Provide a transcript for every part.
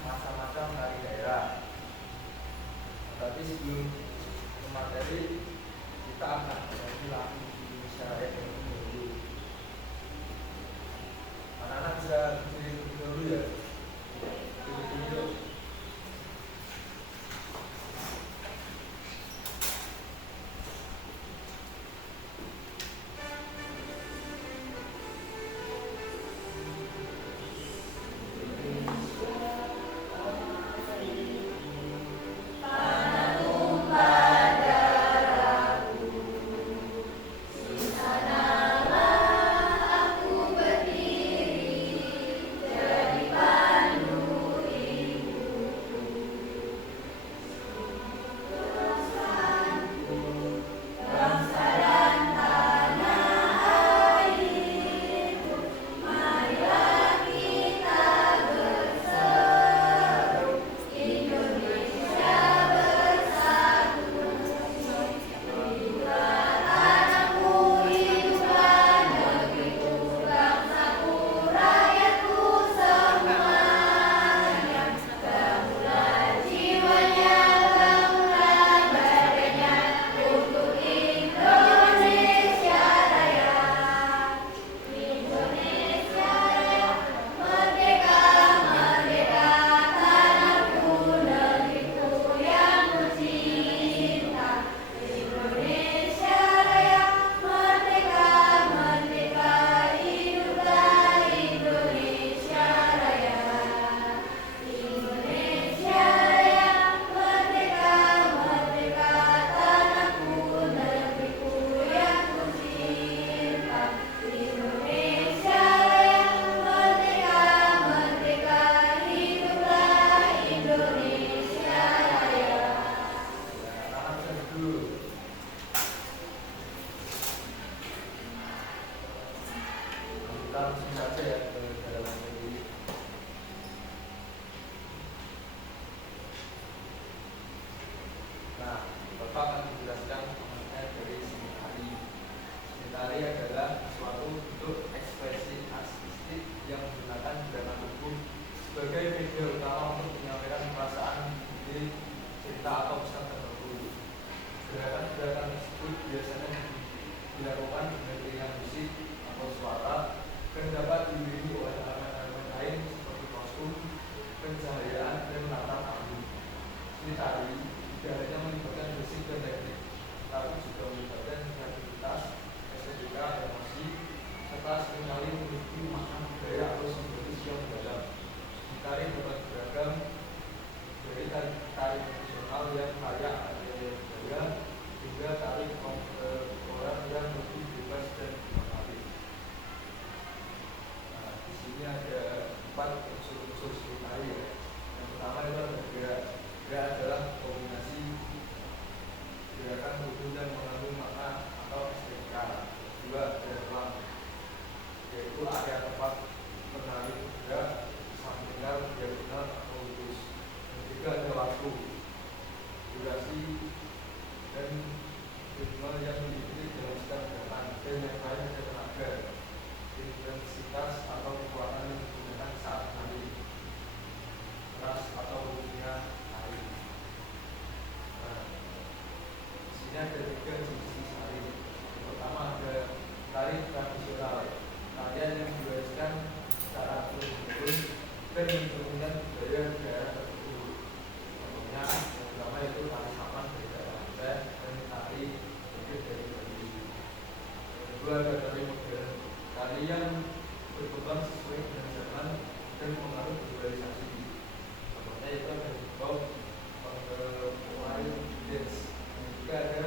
macam-macam tari daerah. Tapi sebelum ke materi, kita akan mengulang secara dulu. Anak-anak bisa berdiri dulu ya. Berdiri dulu. Langsung saja ya ke dalam materi. Nah, Bapak akan menjelaskan mengenai dari seni tari. Seni tari adalah suatu bentuk ekspresi artistik yang menggunakan gerakan tubuh sebagai media utama untuk menyampaikan perasaan, ide, cerita atau pesan tertentu. Gerakan-gerakan tersebut biasanya dilakukan dengan iringan musik atau suara dan dapat diiringi oleh elemen-elemen lain seperti kostum, pencahayaan, dan menata panggung. Seni tari tidak hanya melibatkan fisik dan teknik, tapi juga melibatkan kreativitas, estetika, emosi, serta seringkali memiliki makna budaya atau simbolis yang mendalam. Tari dapat beragam dari tari tradisional yang kaya akan budaya hingga tari kontemporer yang lebih bebas dan inovatif. Ini ada 4 unsur-unsur seni tari ya. Yang pertama itu ada gerak. Gerak adalah kombinasi gerakan tubuh dan mengandung makna atau estetika. Kedua ada ruang, yaitu area tempat penari bergerak, sampingan, diagonal atau lurus. Ketiga ada waktu, durasi dan ritme yang diikuti dalam setiap gerakan. Dan yang lain ada tenaga, intensitas atau kekuatan yang digunakan saat menari, keras atau lumnya tari. Nah, di sini ada 3 jenis tari. Yang pertama ada tari tradisional, tarian yang diwariskan secara turun-temurun dan mencerminkan budaya daerah tertentu. Contohnya yang pertama itu tari saman dari daerah Aceh dan tari bukit dari Bali. Yang kedua ada tari modern, tari yang berkembang sesuai dengan zaman dan mengaruh globalisasi. Contohnya itu ada hip hop, contemporary dance. Dan juga ada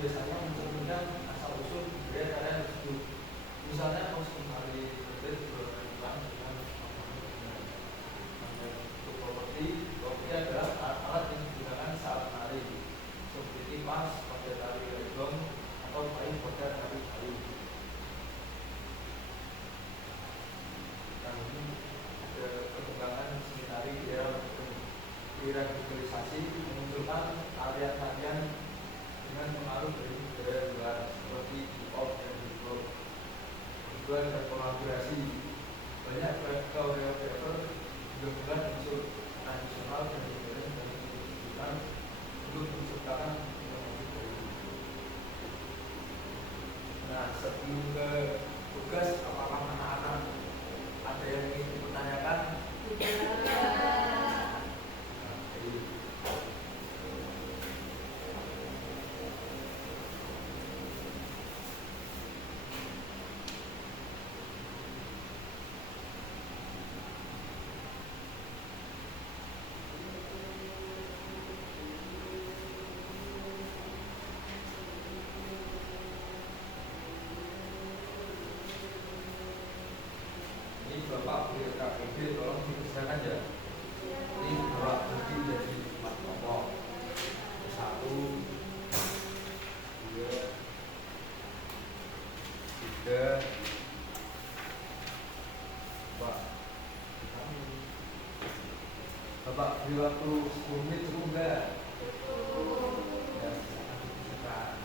biasanya mencerminkan asal usul budaya karya tersebut. Misalnya kostum hari kredit berkaitan dengan untuk properti adalah alat yang digunakan saat menari, seperti kipas pada tari legong atau kain pada tari kayu. Nah, ini ada perkembangan seni tari di era digitalisasi memunculkan tarian-tarian dengan pengaruh dari budaya luar seperti hip-hop dan hip-hop. Kedua ada kolaborasi. Banyak koreografer menggabungkan unsur tradisional dan modern dari kehidupan untuk menciptakan inovasi baru. Nah, sebelum ke tugas, apakah anak-anak ada yang ingin dipertanyakan? Bapak beli KBB tolong dikerjakan ya. Ini bapak bagi jadi 4 kelompok. 1, 2, 3, Bapak beri waktu 10 menit cukup enggak? Ya, silakan dikerjakan.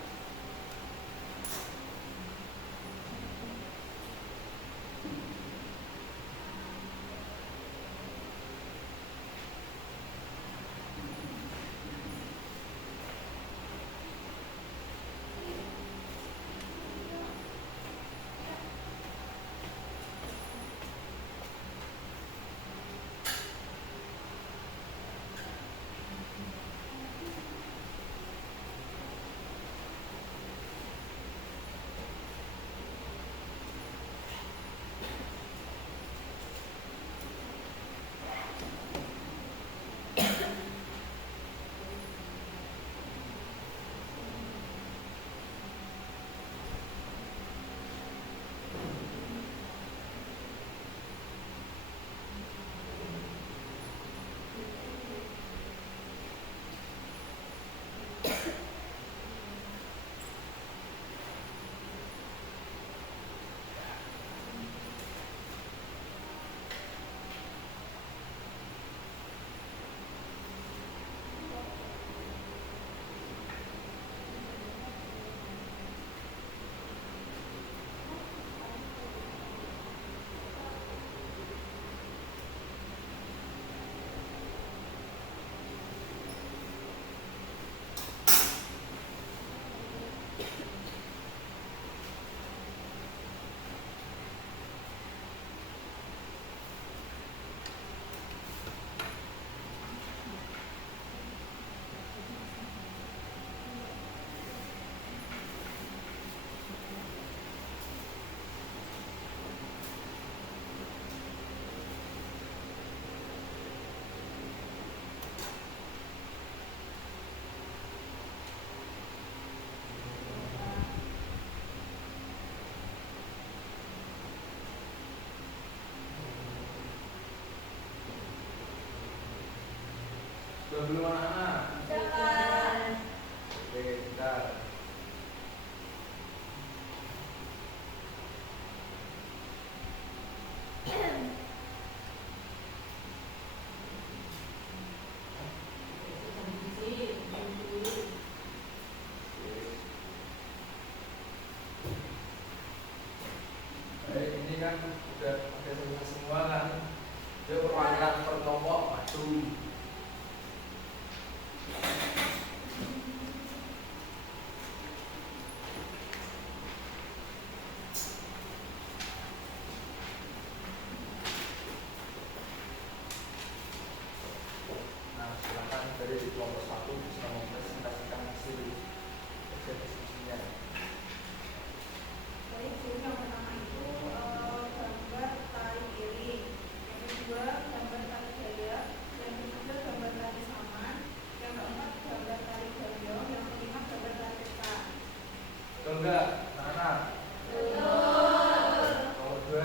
Sudah belum anak-anak? Jangan. Oke, bentar. Ini kan udah pakai semua kan. Dia perwakilan per kelompok maju. Betul nggak, anak-anak? Nomor 2.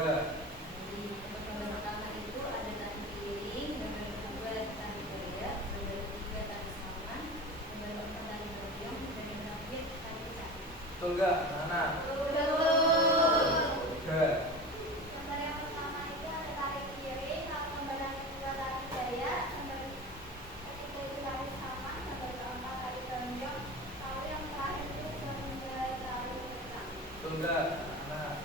Gambar pertama itu ada tali piring, gambar kedua tali gaya, gambar ketiga tali saman, gambar keempat tali gayung, dan yang terakhir tali pecah. Betul nggak, anak-anak? Nomor 3. Gambar yang pertama itu ada tali piring, gambar yang kedua tali gaya, gambar ketiga itu tali saman, gambar keempat tali gayung, lalu yang terakhir itu gambar tali pecah. Betul nggak, anak-anak?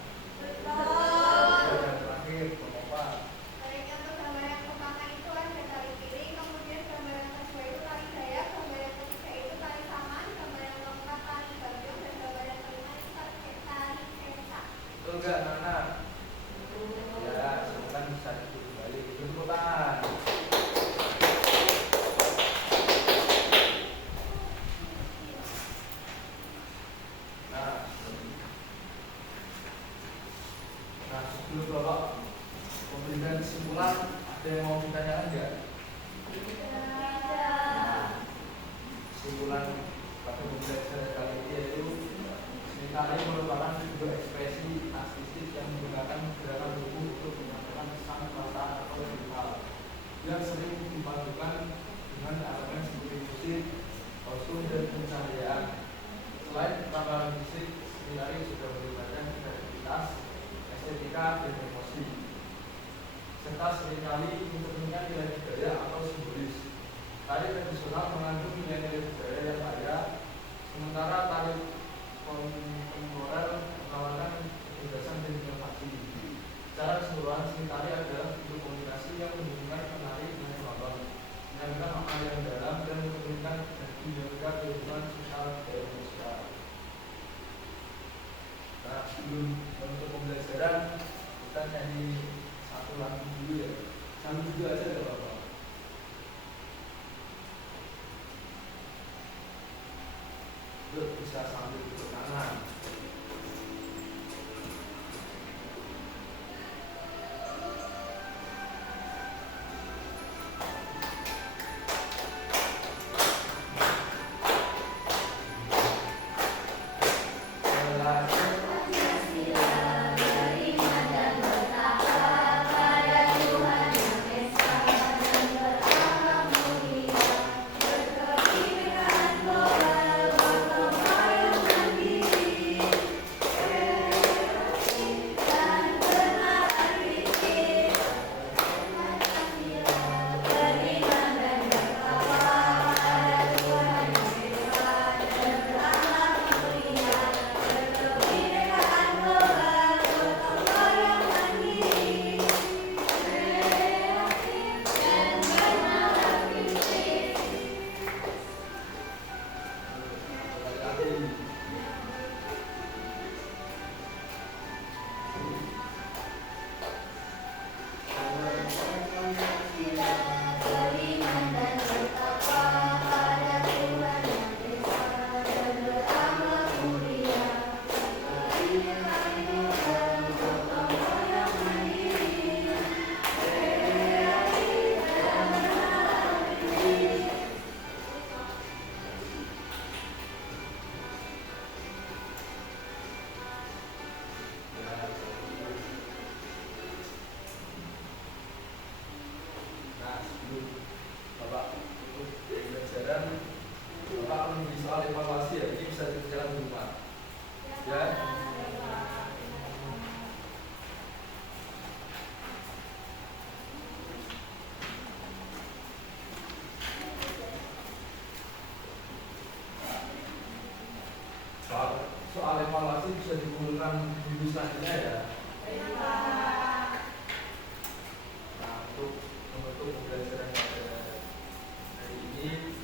Yang terakhir, pengopal. Baik, untuk gambar yang pertama itu ada tali piring, kemudian gambar yang kedua itu tali gaya, gambar yang ketiga itu tali saman, gambar yang keempat tali gayung, dan gambar yang kelima itu tali pecah. Betul nggak, anak-anak? Ya, silakan bisa duduk kembali. Tepuk tangan. Nah, sebelum Bapak memberikan kesimpulan, ada yang mau ditanyakan nggak? Kesimpulan pada pembelajaran kali ini yaitu seni tari merupakan sebuah ekspresi artistik yang menggunakan gerakan tubuh untuk menyampaikan pesan perasaan atau ritual yang sering dipadukan dengan elemen seperti musik, kostum, dan pencahayaan. Selain tambahan fisik, seni tari juga melibatkan kreativitas, estetika, dan emosi, serta seringkali mencerminkan nilai budaya atau simbolis. Tari tradisional mengandung nilai-nilai budaya yang kaya, sementara tari kontemporer menawarkan kebebasan dan inovasi. Secara keseluruhan, seni tari adalah bentuk komunikasi yang menghubungkan penari dengan penonton, menyampaikan makna yang dalam dan mencerminkan dinamika kehidupan sosial dan sosial. Nah, sebelum untuk pembelajaran kita nyanyi satu lagu dulu ya. Sambil dulu aja ya Bapak. Yuk, bisa sambil duduk kanan. Soal evaluasi bisa dikumpulkan minggu selanjutnya ya. Nah, untuk pembelajaran pada hari ini